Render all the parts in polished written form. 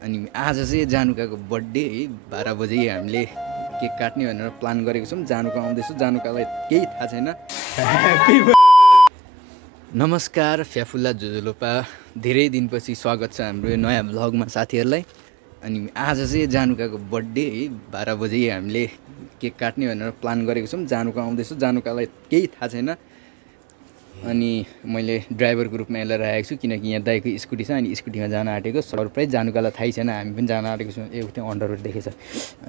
अनि आज चाहिँ जानुकाको बर्थडे है 12 बजे हामीले केक काट्ने भनेर प्लान गरेको छौँ। जानुका आउँदैछु, जानुकालाई केही थाहा छैन। नमस्कार फ्याफुल्ला जोजोलोपा, धेरै दिनपछि स्वागत छ हाम्रो यो नयाँ भ्लगमा साथीहरूलाई। अनि आज चाहिँ जानुकाको बर्थडे है 12 बजे हामीले केक काट्ने भनेर प्लान गरेको छौँ। जानुका आउँदैछु, जानुकालाई केही थाहा छैन। अनि मैले ड्राइभरको रूपमा यसलाई राखेको छु किनकि यहाँ दाइको स्कुटी छ अनि स्कुटीमा जान आँटेको। सरप्राइज जानुकालाई थाहै छैन, हामी पनि जान आँटेको छौँ। ए त्यहाँ अन्डरवेयर देखेछ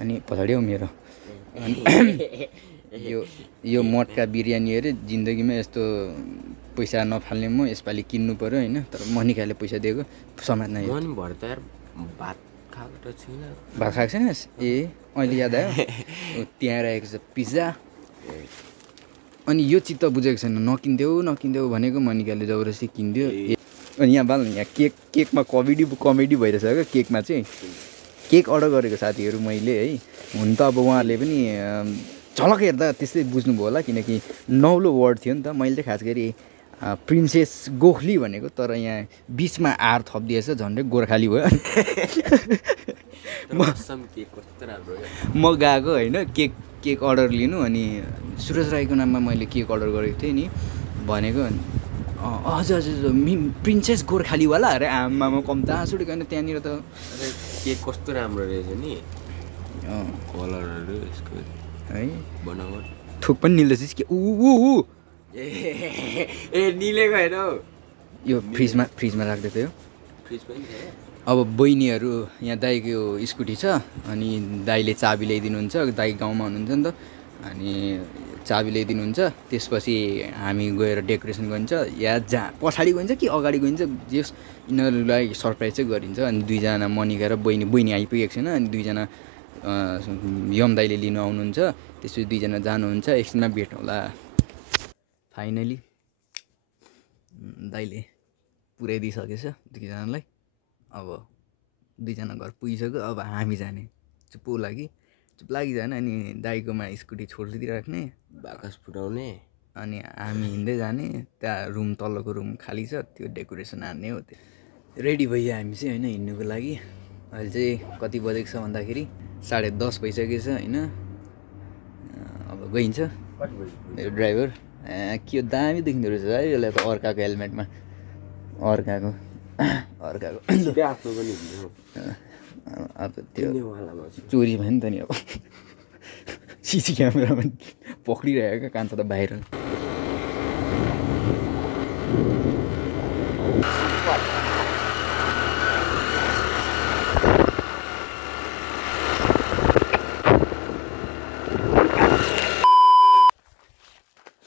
अनि पछाडि हो मेरो। अनि यो मटका बिरयानी अरे जिन्दगीमा यस्तो पैसा नफाल्ने म यसपालि किन्नु पऱ्यो होइन। तर मनिकाले पैसा दिएको समात्न भात खाएको छैनस्? ए अहिले याद आयो त्यहाँ रहेको छ पिज्जा। अनि यो चित्त बुझेको छैन, नकिन्देऊ भनेको मनिकाले जबरजस्ती किनिदियो। अनि यहाँ बाल यहाँ केकमा कमेडी भइरहेछ क्या। केकमा चाहिँ केक अर्डर गरेको साथीहरू मैले है। हुन त अब उहाँहरूले पनि झलक हेर्दा त्यस्तै बुझ्नुभयो होला किनकि नौलो वर्ड थियो नि त। मैले चाहिँ खास गरी प्रिन्सेस गोखली भनेको, तर यहाँ बिचमा आर थपिदिएछ, झन्डै गोर्खाली भयो। म गएको होइन केक अर्डर लिनु। अनि सुरज राईको नाममा मैले केक अर्डर गरेको थिएँ नि भनेको। हजुर प्रिन्सेस गोर्खालीवाला अरे आमामा कम्ता हाँसुडेको होइन त्यहाँनिर त। केक कस्तो राम्रो रहेछ नि, कलरहरू यसको है बनावट थुक पनि निल्दैछ कि ऊ ए निलेको होइन हौ। यो फ्रिजमा राख्दै थियो। फ्रिज पनि छ। अब बहिनीहरू यहाँ दाइको स्कुटी छ अनि दाइले चाबी ल्याइदिनुहुन्छ। दाइ गाउँमा हुनुहुन्छ नि त, अनि चाबी ल्याइदिनुहुन्छ। त्यसपछि हामी गएर डेकोरेसन गरिन्छ या जहाँ पछाडि गइन्छ कि अगाडि गइन्छ जस यिनीहरूलाई सरप्राइज चाहिँ गरिन्छ। अनि दुईजना मनिका र बहिनी आइपुगेको छैन। अनि दुईजना यम दाइले लिनु आउनुहुन्छ। त्यसपछि दुईजना जानुहुन्छ, एकछिनमा भेट होला। फाइनली दाइले पुऱ्याइदिइसकेछ दुईजनालाई। अब दुईजना घर पुगिसक्यो। अब हामी जाने चुप लागिजाने। अनि दाइकोमा स्कुटी छोडिदिइराख्ने, बाकस फुटाउने, अनि हामी हिँड्दै जाने। त्यहाँ रुम तल्लोको रुम खाली छ, त्यो डेकोरेसन हान्ने हो। त्यो रेडी भइयो हामी चाहिँ होइन हिँड्नुको लागि। अहिले चाहिँ कति बजेको छ भन्दाखेरि 10:30 भइसकेको छ होइन। अब गइन्छ मेरो ड्राइभर। के दामी देखिँदो रहेछ है यसलाई त अर्काको हेलमेटमा। अर्काको आफ्नो पनि अब त्यो चोरी भयो नि त नि। अब सिसी क्यामेरामा पक्रिरहेको कान्छ त भाइरल।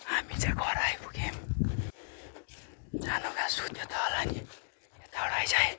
हामी चाहिँ घर आइपुग्यौँ। जानुका सुत्यो त होला नि, यताबाट आइजाए।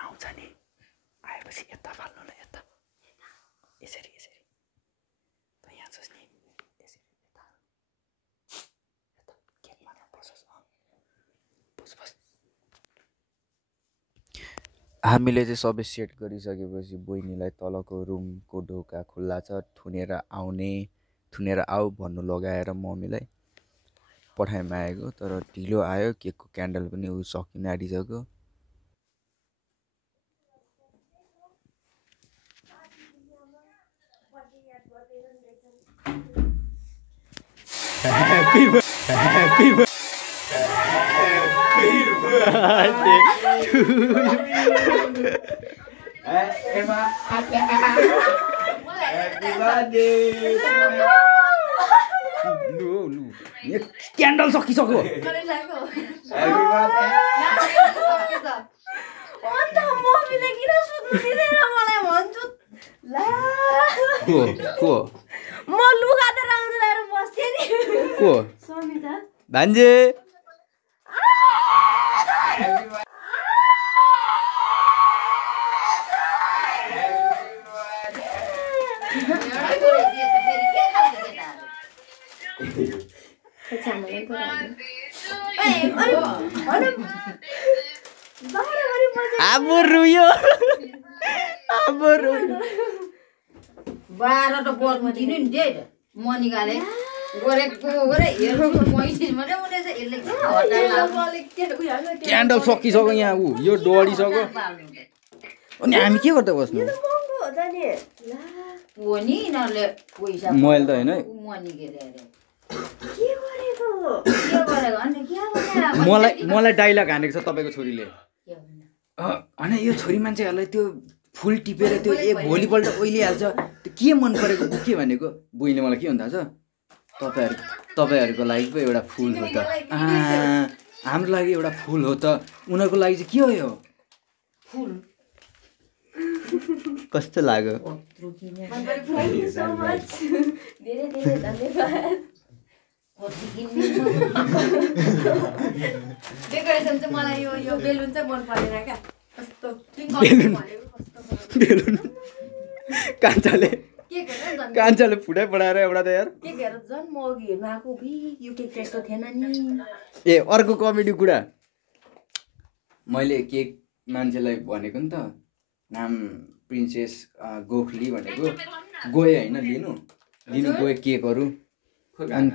आउँछ नि, आएपछि यता फाल्नु न, यता यसरी त यहाँ छस् नि, यसरी यता गेटमा नपसोस्। बस हामीले चाहिँ सबै सेट गरिसकेपछि बहिनीलाई तलको रुमको ढोका खुल्ला छ, थुनेर आऊ भन्नु लगाएर मम्मीलाई पठाइमा आएको। तर ढिलो आयो, केकको क्यान्डल पनि ऊ सकिन आँटिसक्यो। क्यान्डल सकिसक्यो। भान्जे अब रुयो 12 त बज्नु दिनु नि दे मनिकाले गरेको गरे हेर्नु मैसिस मात्रै उनी चाहिँ यसले के हटाएर क्यान्डल सकिसक्यो यहाँ। ऊ यो डढिसक्यो अनि हामी के गर्दै बस्नु? पोनी यिनीहरूले पैसा मैले त होइन मनिके के मलाई डाइलग हानेको छ तपाईँको छोरीले। होइन यो छोरी मान्छेहरूलाई त्यो फुल टिपेर त्यो भोलिपल्ट ओइलिहाल्छ, त्यो के मन परेको के भनेको? बुइले मलाई के भन्दा छ, तपाईँहरूको लागि पो एउटा फुल हो त, हाम्रो लागि एउटा फुल हो त, उनीहरूको लागि चाहिँ के हो यो फुल? कस्तो लाग्यो? डेकोरेसन चाहिँ मलाई यो बेलुन चाहिँ मन परेन क्या। कस्तो बेलुन कान्छाले फुटाइ पढाएर एउटा त यार केक हेरेर झन् म अघि हेर्नु आएको यो केक त्यस्तो थिएन नि। ए अर्को कमेडी कुरा, मैले केक मान्छेलाई भनेको नि त, नाम प्रिन्सेस गोखली भनेको, गएँ होइन लिनु गएँ केकहरू। अनि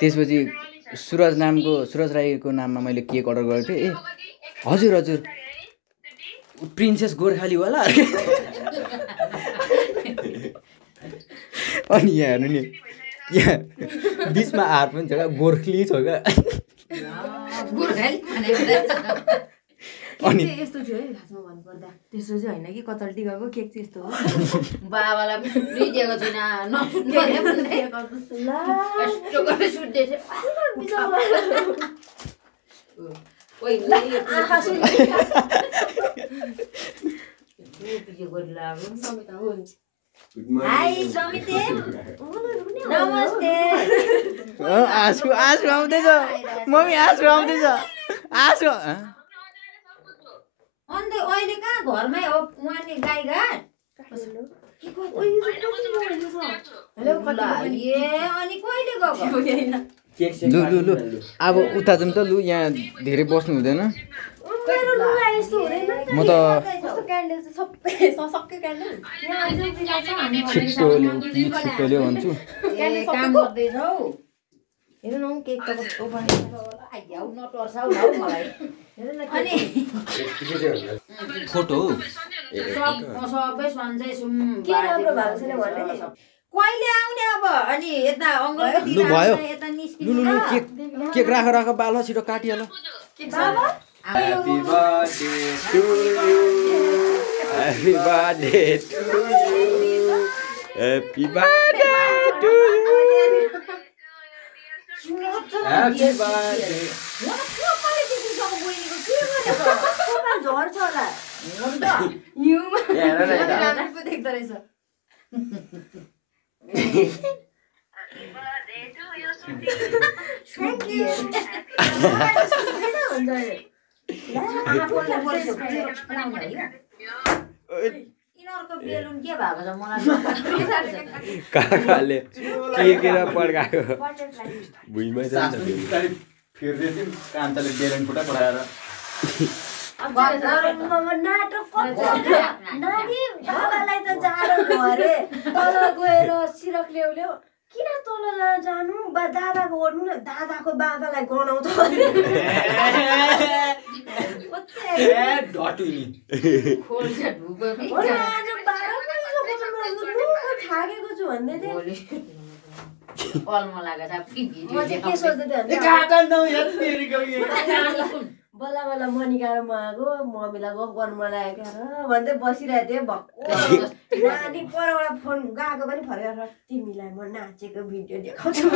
त्यसपछि सुरज राईको नाममा मैले केक अर्डर गरेको थिएँ। ए हजुर प्रिन्सेस गोर्खालीवाला। अनि यहाँ हेर्नु नि, यहाँ बिचमा हार पनि छ क्या, गोर्खली छ क्या। अनि यस्तो थियो है खासमा भन्नुपर्दा, त्यस्तो चाहिँ होइन कि कचल टिकाको केक चाहिँ यस्तो हो। बाबालाई दिएको छैन नसुट्ने आँसु आउँदैछ मम्मी, आँसु आउँदैछ आँसु। अन्त अहिले कहाँ घरमै हो उहाँले गाईघाट? अनि कहिले गएको? लु अब उता जाउँ त। लु यहाँ धेरै बस्नु हुँदैन। म त छिटो ल्याउ भन्छु। काम गर्दैछौ? हेर्नु न केक त कस्तो नटर्साउ न मलाई। अनि फोटो सबै सन्चै सुम के राम्रो भएको छैन भन्ने नि। कहिले आउने अब? अनि यता अङ्गलको लु भयो, यता लु केक राख बाल छिटो काटिहाल। Happy birthday to you. Happy birthday to you. Happy birthday to you. Happy birthday. झर्छ होला देख्दो रहेछ। काकाले के पड्काएको भुइँमै कान्छाले बेलन फुटा पठाएर नाटक नानी बाबालाई त जाडो भयो अरे तल गएर सिरक ल्याउ किन तल जानु दादाको ओर्नु न दादाको बाबालाई गनाउँछ थाकेको छु भन्दै थिएँ बल्ल बल्ल मनिका र म आएको मम्मीलाई गफ गर्नु मन लागेको भन्दै बसिरहेको थिएँ भक्कु नानी परबाट फोन गएको पनि फर्केर तिमीलाई म नाचेको भिडियो देखाउँछु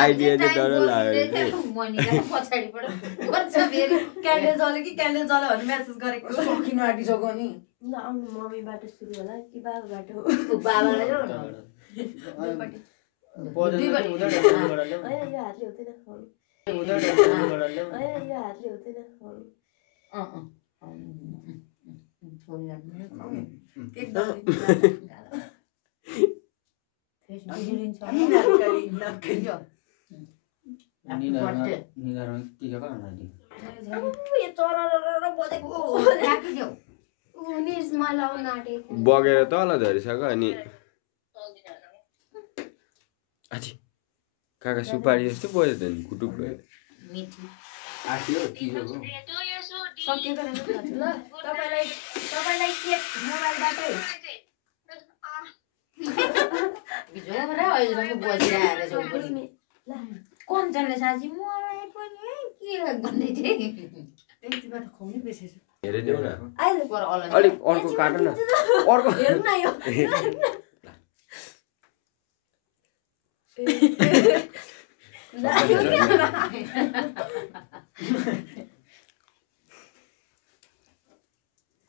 आइडिया चाहिँ डर लाग्यो क्यान्डल जल्यो कि क्यान्डल जल्यो भने मेसेज गरेको किन आँटिसक्यो नि ल आउनु मम्मीबाट सुरु होला कि बाबाबाट बाबालाई यो हातले हुँदैन बगेर तल झरिसक्यो अनि आछि काका सुपारी जस्तो बज्यो त नि कुटुक गयो सकिएको रहेछ ल तपाईलाई केक मोबाइलबाटै कञ्चनले साँच्ची मलाई पनि के भन्दै थिएँ त्यतिबाट खुवाउनै बिर्सेछु हेरिदेऊ न अहिले अलिक अर्को काट न अर्को हेर्नु न यो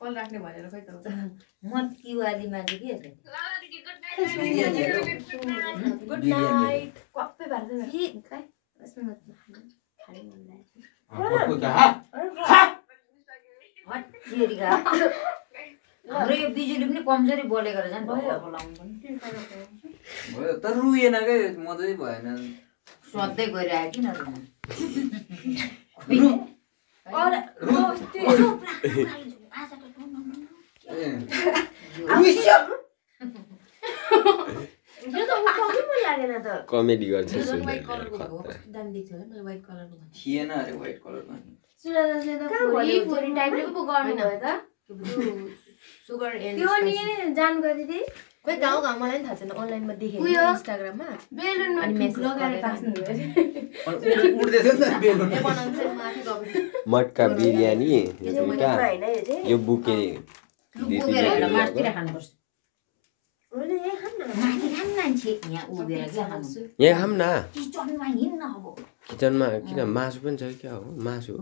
कल राख्ने भनेर खै त म तिवालीमा चाहिँ के गुड नाइट कप्पै हाम्रो यो बिजुली पनि कमजोरी बोलेको रहेछ नि तर रुएन के मजै भएन सधैँ गइरहेको किन कमेडी गर्छ थिएन अरे व्हाइट कलरमा त्यो नि जानु गयो दिदी खोइ गाउँ मलाई पनि थाहा छैन अनलाइनमा देखेको इन्स्टाग्राममा अनि मेसेज लगाएर मटका बिरयानी यो बुके यहाँ खाऊँ न किचनमा किन मासु पनि छ क्या हो मासु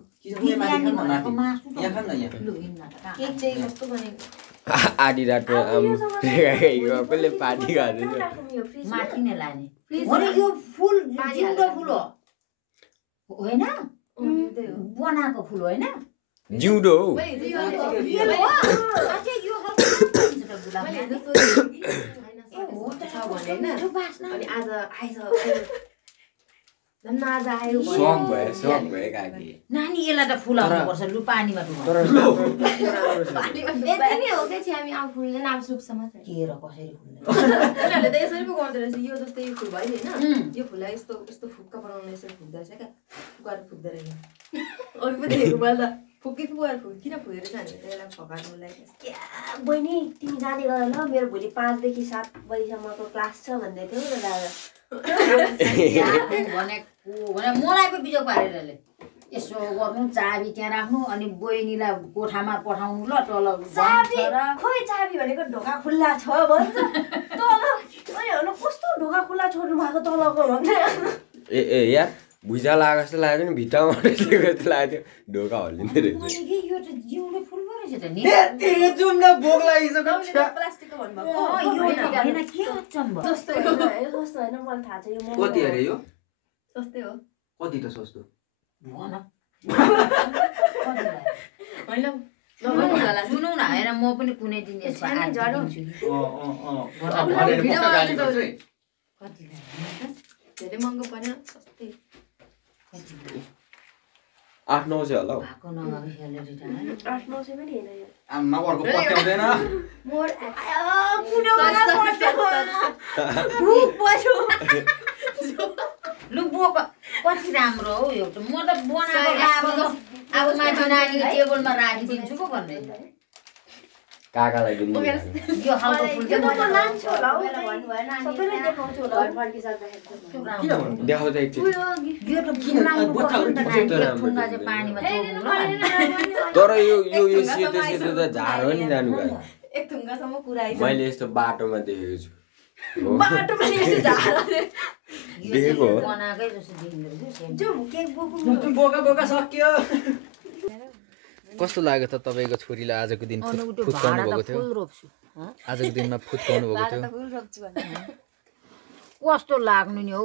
आधी रातमा कसले पार्टी गर्दैछ माथि नै लाने यो फुल जिउँदो फुल हो होइन बनाएको फुल होइन जिउँदो हो अनि आज आयो नानी यसलाई त फुलाउनुपर्छ लु पानीमा के र कसरी यसरी पो गर्दो रहेछ यो जस्तै यो फुल भयो होइन यो फुललाई यस्तो यस्तो फुक्का बनाउनु यसरी फुक्दो रहेछ क्या गएर फुक्दो रहेछ अघि पनि देखेको मैले त फुक्की गएर किन फुकेर जाने त्यसलाई फकार्नुलाई क्या बहिनी तिमी जाने गर ल मेरो भोलि 5 देखि 7 बजीसम्मको क्लास छ भन्दै थियो र दादा मलाई पो बिजोग पारेर यसो गर्नु चाबी त्यहाँ राख्नु अनि बहिनीलाई कोठामा पठाउनु ल तल खोइ चाबी भनेको ढोका खुल्ला छ भन्छ तल कस्तो ढोका खुल्ला छोड्नु भएको तलको भन्दै ए यार भुइँचा लागेको जस्तो लाग्यो नि भित्तामा जस्तो लाग्यो ढोका हल्लिँदो रहेछ यो त जिउँदो फुल पो रहेछ त नि भोक लागिसक्यो प्लास्टिकको भन्नुभएको सस्तो होइन मलाई थाहा छ यो कति अरे यो सस्तै हो कति त सस्तो भन होइन सुनौ न होइन म पनि कुनै दिन यसमा धेरै महँगो परेन सस्तै 8-900 होला हौ भएको नभएको स्यालेरी त 8-900 पनि हैन यार आम्मा अर्को पत्याउँदैन मोर लु बोक कति राम्रो हौ यो त म त बनाएको अब माथि नानीको टेबलमा राखिदिन्छु पो भन्दै काकालाई दिनु यो खालको फुल यो चाहिँ त म लान्छु होला हौ सबैलाई देखाउँछु होला देखाउँदा एकचोटि यो त किन राम्रो पर्छ नि त नानी एक ठुङ्गा चाहिँ पानीमा चोक्नु तर यो सेतो सेतो त झार हो नि जानु भाइ एक थुङ्गासम्म पुराइछ मैले यस्तो बाटोमा देखेको छु बाटोमा यस्तो झारले देखेको हो बनाएकै जस्तो देखिँदो रहेछ जाउँ केक बोकौँ बोका सक्यो कस्तो लाग्यो त तपाईँको छोरीले आजको दिन फुत्काउनु भएको थियो फुल रोप्छु आजको दिनमा फुत्काउनु भएको थियो कस्तो लाग्नु नि हौ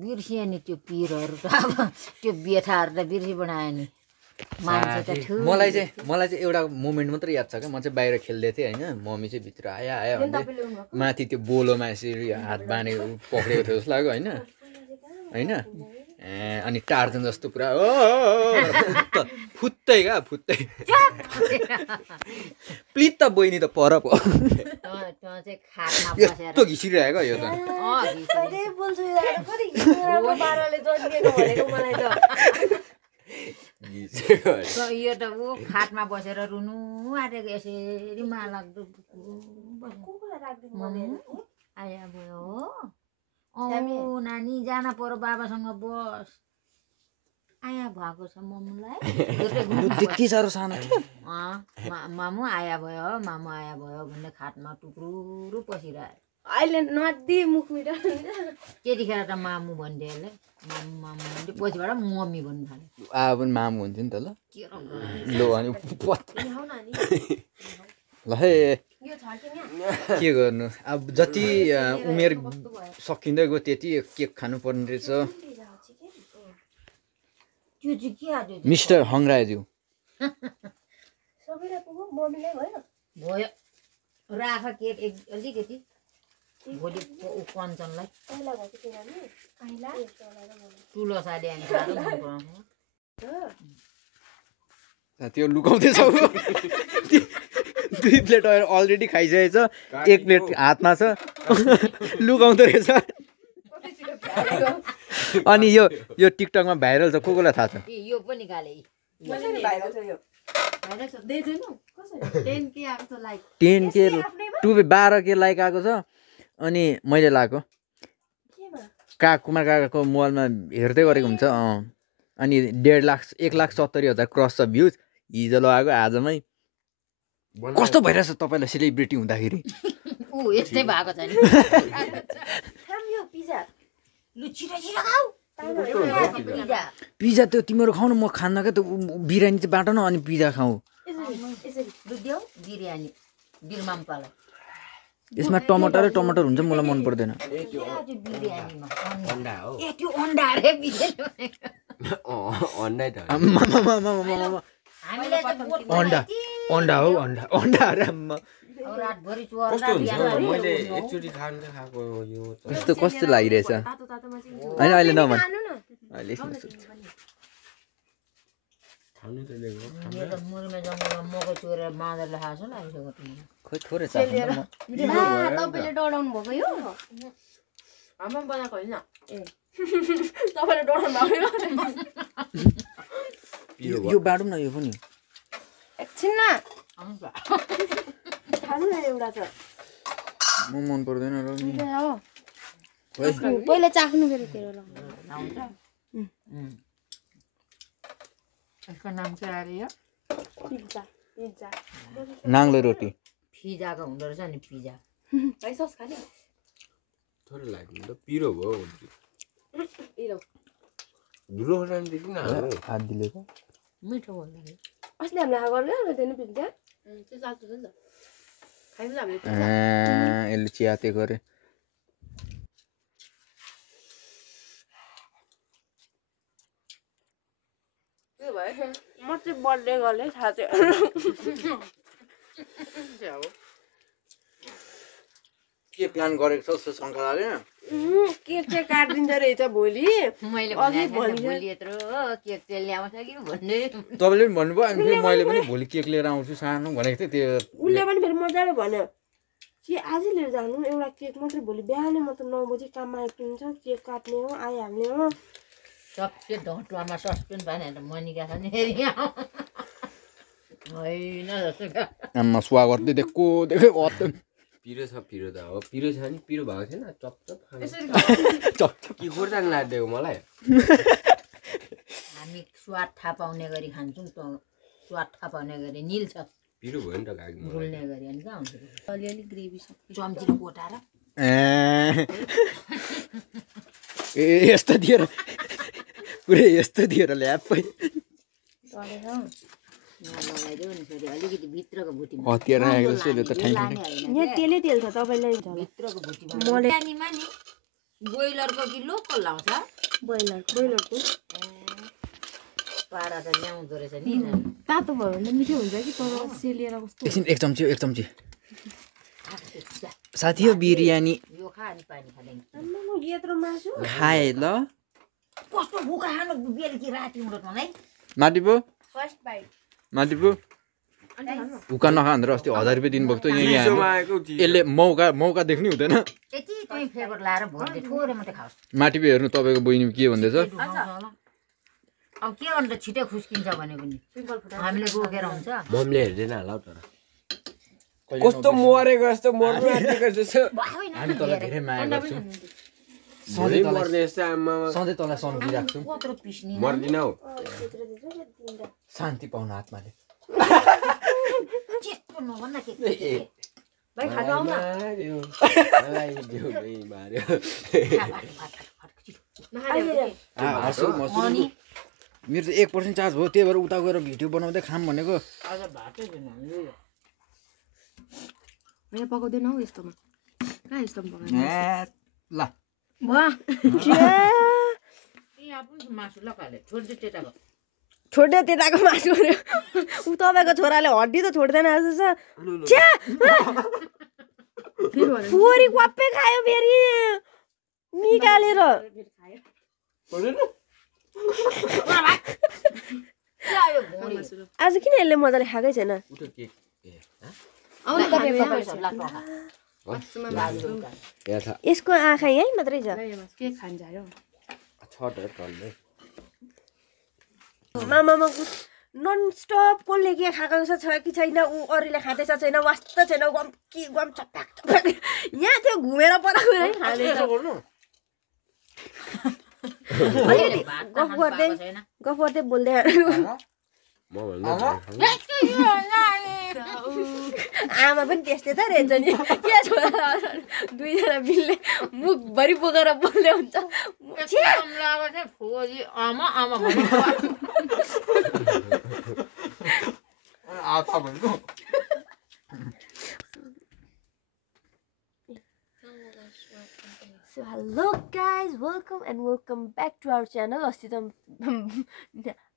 बिर्सियो नि त्यो पिरहरू त अब त्यो बेथाहरू त बिर्सी बनायो नि मान्छे त ठुलो मलाई चाहिँ एउटा मोमेन्ट मात्रै याद छ क्या म चाहिँ बाहिर खेल्दै थिएँ होइन मम्मी चाहिँ भित्र आयो भन्दै माथि त्यो बोलोमा यसरी हात बाँधेको पक्रेको थियो जस्तो लाग्यो होइन अनि टार्जन जस्तो पुरा फुत्तै क्या फुत्तै प्लिज त बहिनी त पर पो चाहिँ खाटमा यस्तो घिसिरहेको यो त यो त ऊ खाटमा बसेर रुनु आँटेको यसरी मालाग्दो आया भयो हो नानी जान पर्यो बाबासँग बस आया भएको छ मम्मीलाई त्यति साह्रो सानो मामु आया भयो मामु आया भयो भन्ने खाटमा टुक्रुरु पसिरह्यो अहिले नदी मुख मिठो त्यतिखेर त मामु भनिदियो मामु मामु भन्थ्यो पछिबाट मम्मी भन्नु थाल्यो अब पनि मामु हुन्थ्यो नि त ल अनि ल है के गर्नु अब जति उमेर सकिँदै गयो त्यति केक खानुपर्ने रहेछ त्यो चाहिँ के आयो मिस्टर हङराज्यू भयो राख केक अलिकति भोलि कञ्चनलाई ठुलो साली अनि साह्रो मन पराउँछ त्यो लुकाउँदैछ दुई प्लेट अलरेडी खाइसकेछ एक प्लेट हातमा छ लुकाउँदो रहेछ अनि यो टिकटकमा भाइरल छ कोलाई थाहा छ यो पनि गाले 10K 12K लाइक आएको छ अनि मैले लगाएको कुमार काकाको मोबाइलमा हेर्दै गरेको हुन्छ अनि 1,70,000 क्रस छ भ्युज हिजो लगाएको आजमै कस्तो भइरहेछ तपाईँलाई सेलिब्रिटी हुँदाखेरि यस्तै भएको छ नि पिज्जा त्यो तिमीहरू खाऊ न म खान्न क्या त्यो बिरयानी चाहिँ बाटो न अनि पिज्जा खाऊ बिरयानी बिरमाम्पालाई यसमा टमाटर हुन्छ मलाई मन पर्दैन अन्डा हो अन्डा कस्तो हुन्छ मैले एकचोटि खानु त खाएको यो कस्तो लागिरहेछ होइन अहिले नभन अहिले खानु त लिएको मकै चोरेर बाँदरले खाएको लागिसक्यो खोइ थोरै छ तपाईँले डराउनु भएको यो बनाएको होइन तपाईँले डराउनु भएको यो बाँडौँ न यो पनि एकछिन न खानु न एउटा त म मन पर्दैन र पहिला चाख्नु फेरि तेरो यसको नाम के अरे पिज्जा नाङ्लो रोटी पिज्जाको हुँदो रहेछ नि पिज्जा भाइ सस खाने थोरै लाग्यो त पिरो भयो धुलो खोर्सानीदेखि न हात दिलेको मिठो भन्दाखेरि अस्ति हामीले खाएको गर्दैन त्यो पिज्जा त्यो चाल्छ नि त खाइदिनु हामीले यसले चियाते गरे के भयो म चाहिँ बर्थडे गर्दै थाहा थियो के प्लान गरेको छौ शङ्करले केक चाहिँ काटिदिँदो रहेछ भोलि मैले अघि भोलि यत्रो केक चाहिँ ल्याउँछ कि भन्ने तपाईँले पनि भन्नुभयो अनि फेरि मैले पनि भोलि केक लिएर आउँछु सानो भनेको थिएँ त्यो उसले पनि फेरि मजाले भन्यो कि आजै लिएर जानु एउटा केक मात्रै भोलि बिहानै म त 9 बजी काममा आइपुग्छ केक काट्ने हो आइहाल्ने हो सबसे ढोटुवामा सस्पेन्ड भनेर मनिका छ नि फेरि होइन जस्तो आमा स्वागत दिएको देखेको पिरो छ पिरो त हो पिरो छ नि पिरो भएको थिएन चपचप चप के खोर्सानी लादिएको मलाई हामी स्वाद थाहा पाउने गरी खान्छौँ त स्वाद थाहा पाउने गरी निल्छ पिरो भयो नि त गागी घुल्ने गरी अनि कहाँ हुन्छ अलिअलि ग्रेभी छ चम्चीले कोटाएर ए यस्तो दिएर पुरै यस्तो दिएर ल्यापै लगाइदेऊ नि फेरि अलिकति भित्रको भुटीमा हतियार राखेको त्यसले त ठाइ यहाँ तेलै तेल छ तपाईँलाई भित्रको भुटीमा मैले नानीमा नि ब्रोइलरको कि लोकल लाउँछ ब्रोइलरको पारा त ल्याउँदो रहेछ नि तातो भयो भने मिठो हुन्छ कि तर सेलिएर कस्तो एकछिन एक चम्ची साथी हो बिरयानी यो खा अनि पानी खाँदैन आम्मामा, यत्रो मासु खाए ल कस्तो भुका खानु बेलुकी राति उठ्नु मलाई माटी पो फर्स्ट बाइट माटी पो उका नखा भनेर अस्ति 1000 रुपियाँ दिनुभएको थियो यहाँ आएको यसले मौका देख्नै हुँदैन यति चाहिँ फ्लेभर लाएर भर्दै थोरै मात्रै खाओस् माटी पो हेर्नु तपाईँको बहिनी के भन्दैछ अब के गर्नु त छिटै खुस्किन्छ भने पनि हामीले बोकेर हुन्छ मम्मीले हेर्दैन होला तर कस्तो मरेको जस्तो मर्नु आँटेको जस्तो हामी तँलाई धेरै माया गर्छौँ सधैँ मर्ने जस्तो आमामा सधैँ तँलाई सम्झिराख्छौँ कत्रो पिस्ने मर्दिन हौ शान्ति पाउन आत्माले चेप्पो नभन्न के भाइ खानु आउन मलाई देऊ भाइ मार्यो अनि मेरो चाहिँ 1% चार्ज भयो त्यही भएर उता गएर भिडियो बनाउँदै खाम भनेको आज भातै छैन यहाँ पकाउँदैन हौ यस्तोमा कहाँ यस्तोमा पकाउँदैन ल यहाँ पनि मासु लगाले छोड्दै त्यताको छोड्दै त्यताको मासु ऊ तपाईँको छोराले हड्डी त छोड्दैन जस्तो छ पोरी क्वाप्पै खायो फेरि निकालेर आज किन यसले मजाले खाएकै छैन यसको आँखा यहीँ मात्रै छ मामामा नन स्टप कसले के खाएको छ कि छैन ऊ अरूले खाँदैछ छैन वास्तै छैन गम कि गम चप्याक चप्याक यहाँ त्यो घुमेर पठाएको है खाँदैछ गफ गर्दै बोल्दै आमा पनि त्यस्तै त रहेछ नि के छोरा दुईजना मिल्ने मुखभरि बोकेर बोल्दै हुन्छ So hello guys, welcome back to our channel. अस्ति त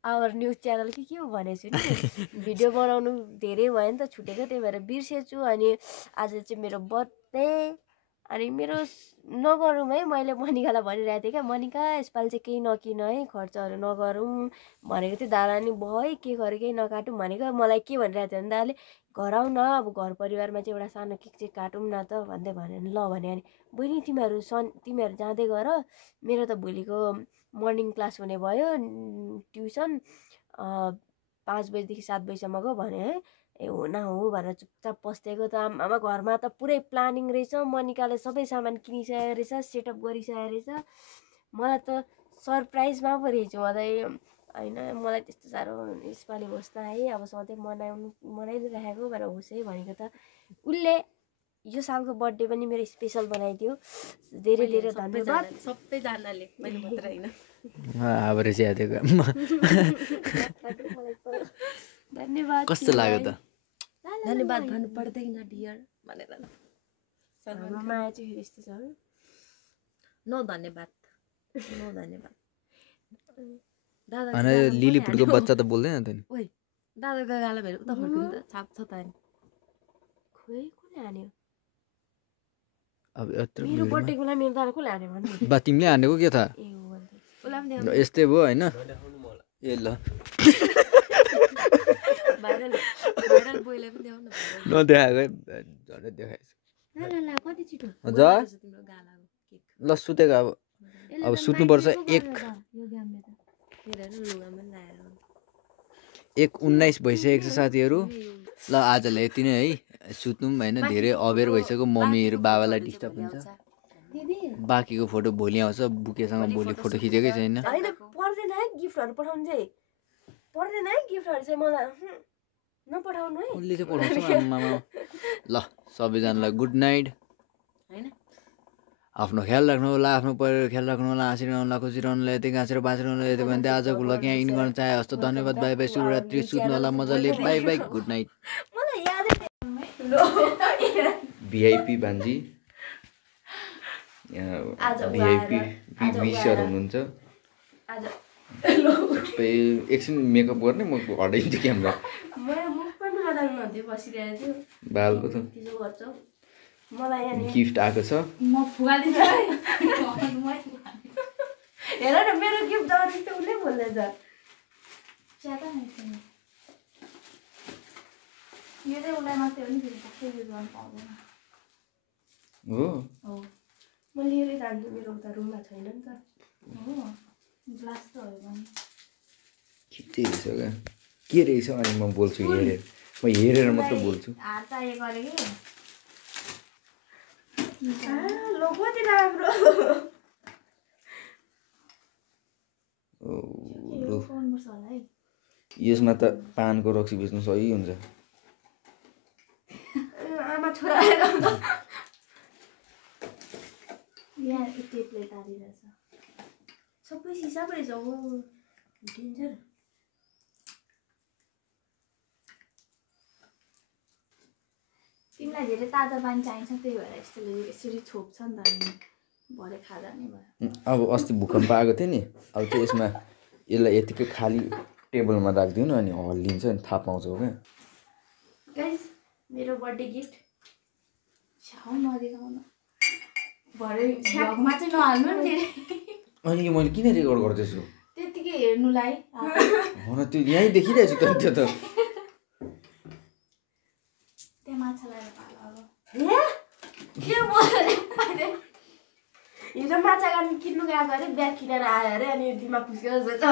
our न्युज च्यानल के हो भनेछु नि भिडियो बनाउनु धेरै भयो नि त छुटेको त्यही भएर बिर्सेछु अनि आज चाहिँ मेरो बर्थडे अनि मेरो नगरौँ है मैले मनिकालाई भनिरहेको थिएँ क्या मनिका यसपालि चाहिँ केही नकिन है खर्चहरू नगरौँ भनेको थिएँ दादा नि भयो के गरेँ केही नकाटौँ भनेको मलाई के भनिरहेको थियो भने दादाले घर आऊ न अब घर परिवारमा चाहिँ एउटा सानो केक चाहिँ काटौँ न त भन्दै भन्यो ल भने अनि बहिनी तिमीहरू जाँदै गर मेरो त भोलिको मर्निङ क्लास हुने भयो ट्युसन 5 बजीदेखि 7 बजीसम्मको भने है ए हो न हो भनेर चुपचाप बस्दिएको त आमा घरमा त पुरै प्लानिङ रहेछ मनिकाले सबै सामान किनिसकेको रहेछ सेटअप गरिसकेको रहेछ मलाई त सरप्राइजमा पो रहेछ होइन मलाई त्यस्तो साह्रो यसपालि होस् न है अब सधैँ मनाइदिइराखेको भनेर होस् है भनेको त उसले यो सालको बर्थडे पनि मेरो स्पेसल बनाइदियो धेरै धेरै धन्यवाद सबैजनाले मैले मात्र हैन धन्यवाद कस्तो लाग्यो त धन्यवाद भन्नु पर्दैन डियर भनेर माया चाहिँ यस्तो छ नो धन्यवाद दादा अनि लिलीपुटको बच्चा त बोल्दैन त नि ओइ दादाको गाला भेर उता फर्किनु त छाप छ त नि खोइ कुन हान्यो अब यत्रो मेरो बर्थडेको बेला मेरो दादा कसले हाने भन्नु बा तिमीले हानेको के थाहा ए हो भन्दै उसलाई पनि यस्तै भयो होइन ए ल भाइरल भाइरल बोइलाई पनि देखाउन नदेखाएको झन् देखाएछ ल ल ल कति छिटो हजुर तिम्रो गालाको केक ल सुतेको अब सुत्नुपर्छ एक यो गामले त मेरो लुगामा पनि लाएर 1:19 भइसकेको छ साथीहरू ल आजलाई यति नै है सुत्नु पनि होइन धेरै अबेर भइसक्यो मम्मीहरू बाबालाई डिस्टर्ब हुन्छ बाँकीको फोटो भोलि आउँछ बुकेसँग भोलि फोटो खिचेकै छैन होइन पर्दैन है गिफ्टहरू पठाउनु चाहिँ पर्दैन है गिफ्टहरू चाहिँ मलाई नपठाउनु है उसले चाहिँ पठाउँछ आमामा ल सबैजनालाई गुड नाइट होइन आफ्नो ख्याल राख्नु होला आफ्नो परिवारको ख्याल राख्नु होला हाँसिरहनु होला खुसिरहनु होला यति घाँसेर बाँचिरहनु होला यति भने आजको लागि यहाँ इन गर्न चाहे हस्त धन्यवाद बाई बाई शुभरात्रि सुत्नु होला मजाले बाई बाई गुड नाइट मलाई यादै भिआइपी भान्जी यहाँ भिआइपी भिसर हुनुहुन्छ आज सबै एकछिन मेकअप गर्ने म हटाइदिन्छु क्यामेरा म मुख पनि लगाउनु नदियो बसिरहेको थियो बाल पो त त्यसो गर्छौ मलाई यहाँ गिफ्ट आएको छ म फुगादिन्छु है हेर न मेरो गिफ्ट दौरी त उसले बोल्दैछ ज्यादा यो चाहिँ उसलाई मात्रै हो नि फेरि पक्कै युज गर्नु पाउँदैन हो म लिएरै जान्छु मेरो उता रुममा छैन नि त हो ग्लास त हो के रहेछ क्या के रहेछ अनि म बोल्छु हेरेर म हेरेर मात्र बोल्छु हात चाहिएको अरे कि लो कति राम्रो यसमा त पानको रक्सी बेच्नु सही हुन्छ आमा छोरा यहाँ टेपले तारिरहेछ सबै सिसा पो रहेछ हो डेन्जर तिमीलाई धेरै ताजा पानी चाहिन्छ त्यही भएर यसरी छोप्छ नि त अनि भरे खाँदा नै भयो अब अस्ति भूकम्प आएको थियो नि अब चाहिँ यसमा यसलाई यतिकै खाली टेबलमा राखिदिउँ न अनि हल्लिन्छ नि थाहा पाउँछौ क्या गाइस मेरो बर्थडे गिफ्ट छाउ नदेखाउन भरे भ्लगमा चाहिँ नहाल्नु नि धेरै अनि यो मैले किन रेकर्ड गर्दैछु त्यतिकै हेर्नुलाई हो न त्यो यहीँ देखिरहेछु त त्यो त त्यहाँ माछा लगाएर पाल अब के बोल्दै हिजो माछा गाड्नु किन्नु गएको अरे ब्याग किनेर आयो अरे अनि दिमाग फुस्क्यो जस्तो त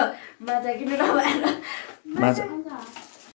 माछा किन्नु नभएर माछा